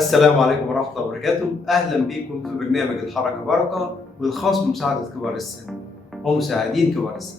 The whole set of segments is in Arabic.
السلام عليكم ورحمة الله وبركاته. أهلا بكم في برنامج الحركة بركة والخاص بمساعدة كبار السن أو مساعدين كبار السن.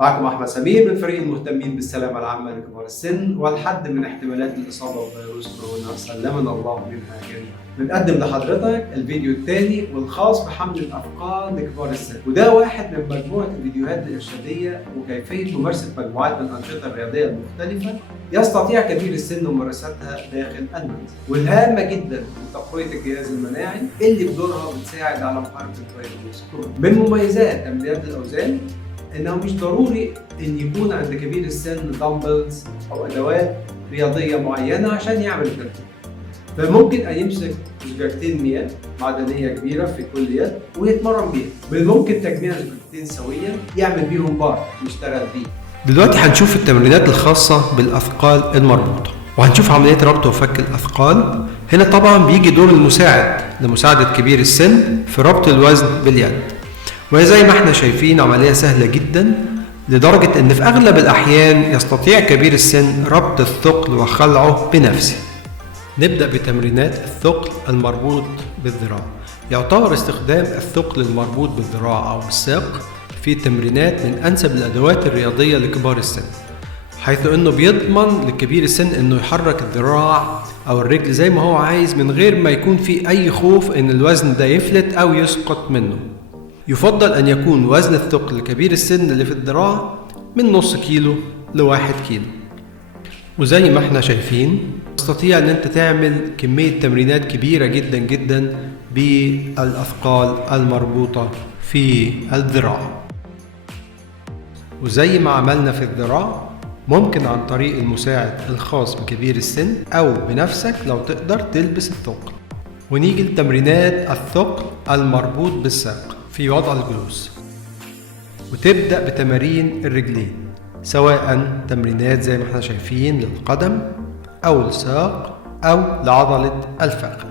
معكم أحمد سمير من فريق المهتمين بالسلامة العامة لكبار السن والحد من احتمالات الإصابة بفيروس كورونا، سلمنا الله منها جميعا. بنقدم لحضرتك الفيديو الثاني والخاص بحمل الأثقال لكبار السن، وده واحد من مجموعة الفيديوهات الإرشادية وكيفية ممارسة مجموعات من الأنشطة الرياضية المختلفة يستطيع كبير السن ممارستها داخل المنزل، والهامة جدا لتقوية الجهاز المناعي اللي بدورها بتساعد على محاربة الفيروس كورونا. من مميزات تمرينات الأوزان إنه مش ضروري إن يكون عند كبير السن دمبلز أو أدوات رياضية معينة عشان يعمل التمرين، فممكن أن يمسك زجاجتين مياه معدنية كبيرة في كل يد ويتمرن بيها، بل ممكن تجميع الزجاجتين سويا يعمل بيهم بار يشتغل بيه. دلوقتي هنشوف التمرينات الخاصة بالأثقال المربوطة، وهنشوف عملية ربط وفك الأثقال. هنا طبعا بيجي دور المساعد لمساعدة كبير السن في ربط الوزن باليد، وزي ما احنا شايفين عملية سهلة جدا لدرجة ان في اغلب الاحيان يستطيع كبير السن ربط الثقل وخلعه بنفسه. نبدأ بتمرينات الثقل المربوط بالذراع. يعتبر استخدام الثقل المربوط بالذراع او بالساق في تمرينات من انسب الادوات الرياضية لكبار السن، حيث انه بيضمن لكبير السن انه يحرك الذراع او الرجل زي ما هو عايز من غير ما يكون في اي خوف ان الوزن ده يفلت او يسقط منه. يفضل أن يكون وزن الثقل لكبير السن اللي في الذراع من نص كيلو لواحد كيلو. وزي ما احنا شايفين تستطيع أن انت تعمل كمية تمرينات كبيرة جدا جدا بالأثقال المربوطة في الذراع. وزي ما عملنا في الذراع ممكن عن طريق المساعد الخاص بكبير السن أو بنفسك لو تقدر تلبس الثقل. ونيجي لتمرينات الثقل المربوط بالساق في وضع الجلوس، وتبدأ بتمارين الرجلين، سواء تمرينات زي ما احنا شايفين للقدم أو الساق أو لعضلة الفخذ.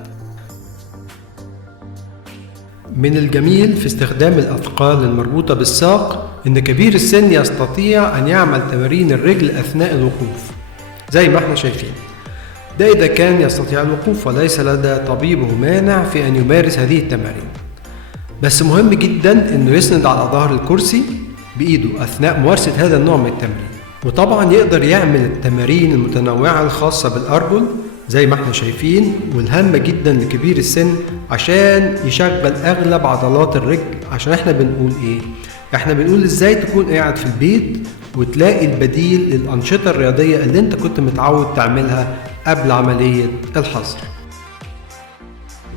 من الجميل في استخدام الأثقال المربوطة بالساق إن كبير السن يستطيع أن يعمل تمارين الرجل أثناء الوقوف زي ما احنا شايفين، ده إذا كان يستطيع الوقوف وليس لدى طبيبه مانع في أن يمارس هذه التمارين. بس مهم جدا انه يسند على ظهر الكرسي بايده اثناء ممارسة هذا النوع من التمرين. وطبعا يقدر يعمل التمارين المتنوعة الخاصة بالارجل زي ما احنا شايفين، والهامة جدا لكبير السن عشان يشغل اغلب عضلات الرجل. عشان احنا بنقول ايه؟ احنا بنقول ازاي تكون قاعد في البيت وتلاقي البديل للانشطة الرياضية اللي انت كنت متعود تعملها قبل عملية الحظر.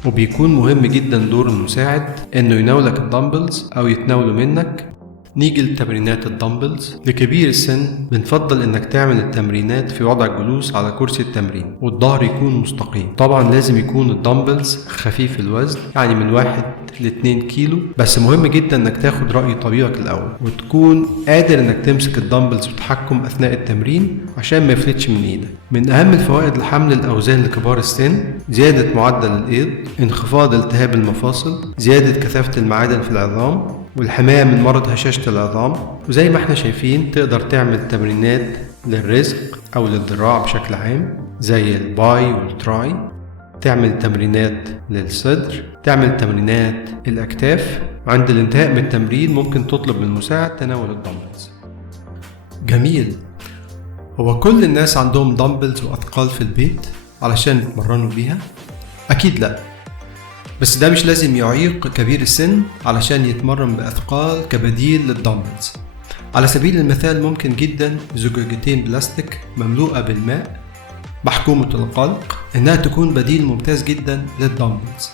وبيكون مهم جدا دور المساعد انه يناولك الدمبلز او يتناوله منك. نيجي لتمرينات الدمبلز لكبير السن. بنفضل انك تعمل التمرينات في وضع الجلوس على كرسي التمرين والظهر يكون مستقيم. طبعا لازم يكون الدمبلز خفيف الوزن، يعني من 1 ل 2 كيلو، بس مهم جدا انك تاخد رأي طبيبك الاول وتكون قادر انك تمسك الدمبلز بتحكم اثناء التمرين عشان ما يفلتش من ايدك. من اهم الفوائد لحمل الاوزان لكبار السن زيادة معدل الايض، انخفاض التهاب المفاصل، زيادة كثافة المعادن في العظام، والحماية من مرض هشاشة العظام. وزي ما احنا شايفين تقدر تعمل تمرينات للرزق أو للذراع بشكل عام زي الباي والتراي، تعمل تمرينات للصدر، تعمل تمرينات الأكتاف. عند الانتهاء من التمرين ممكن تطلب من المساعد تناول الدمبلز. جميل. هو كل الناس عندهم دمبلز وأثقال في البيت علشان يتمرنوا بيها؟ أكيد لأ، بس ده مش لازم يعيق كبير السن علشان يتمرن بأثقال كبديل للدمبلز. على سبيل المثال ممكن جدا زجاجتين بلاستيك مملوءة بالماء محكومة الغلق إنها تكون بديل ممتاز جدا للدمبلز.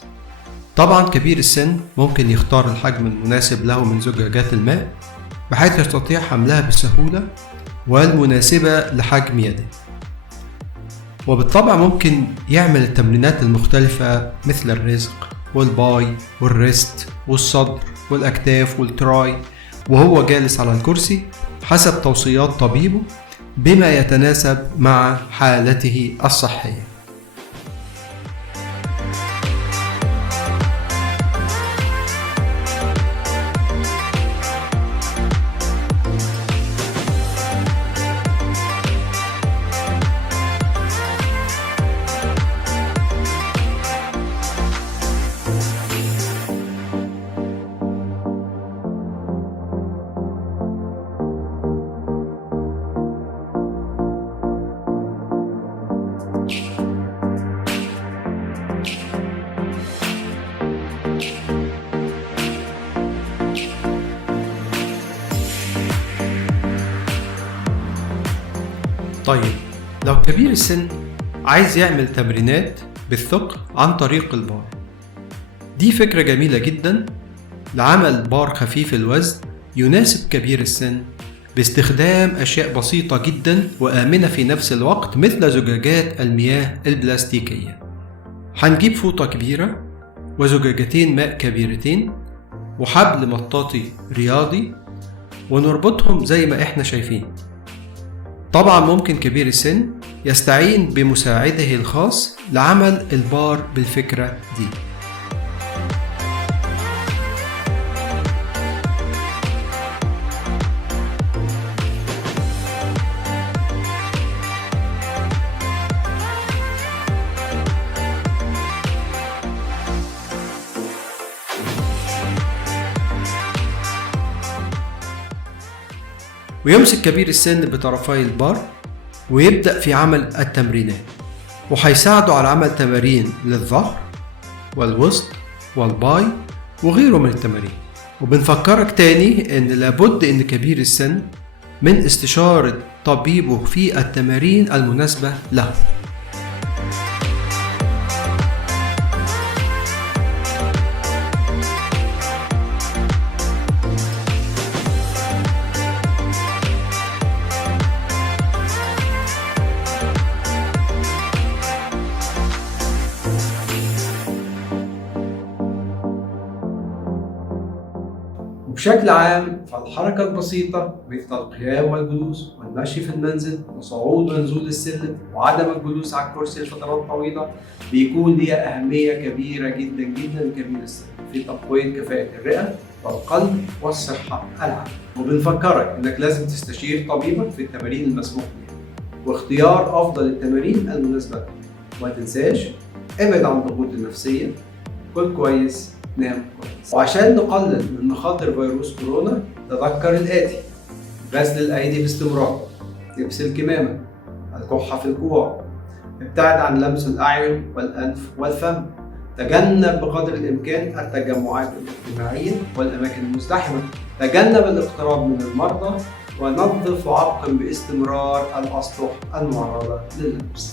طبعا كبير السن ممكن يختار الحجم المناسب له من زجاجات الماء بحيث يستطيع حملها بسهولة والمناسبة لحجم يده. وبالطبع ممكن يعمل التمرينات المختلفة مثل الرزق والباي والريست والصدر والأكتاف والتراي وهو جالس على الكرسي حسب توصيات طبيبه بما يتناسب مع حالته الصحية. طيب لو كبير السن عايز يعمل تمرينات بالثقل عن طريق البار، دي فكرة جميلة جدا لعمل بار خفيف الوزن يناسب كبير السن باستخدام أشياء بسيطة جدا وآمنة في نفس الوقت مثل زجاجات المياه البلاستيكية. هنجيب فوطة كبيرة وزجاجتين ماء كبيرتين وحبل مطاطي رياضي ونربطهم زي ما احنا شايفين. طبعا ممكن كبير السن يستعين بمساعده الخاص لعمل البار بالفكرة دي. ويمسك كبير السن بطرفي البار ويبدأ في عمل التمرينات، وهيساعده على عمل تمارين للظهر والوسط والباي وغيره من التمارين. وبنفكرك تاني ان لابد ان كبير السن من استشارة طبيبه في التمارين المناسبة له. بشكل عام فالحركة البسيطة مثل القيام والجلوس والمشي في المنزل وصعود ونزول السلم وعدم الجلوس على الكرسي لفترات طويلة بيكون ليها أهمية كبيرة جدا جدا لكبير السن في تقوية كفاءة الرئة والقلب والصحة العامة. وبنفكرك إنك لازم تستشير طبيبك في التمارين المسموح بها واختيار أفضل التمارين المناسبة لك. وما تنساش ابعد عن الضغوط النفسية، كل كويس، نام كويس. وعشان نقلل من مخاطر فيروس كورونا تذكر الآتي: غسل الأيدي باستمرار، لبس الكمامة، الكحة في الكوع، ابتعد عن لمس الأعين والأنف والفم، تجنب بقدر الإمكان التجمعات الاجتماعية والأماكن المزدحمة، تجنب الاقتراب من المرضى، ونظف وعقم باستمرار الأسطح المعرضة لللبس.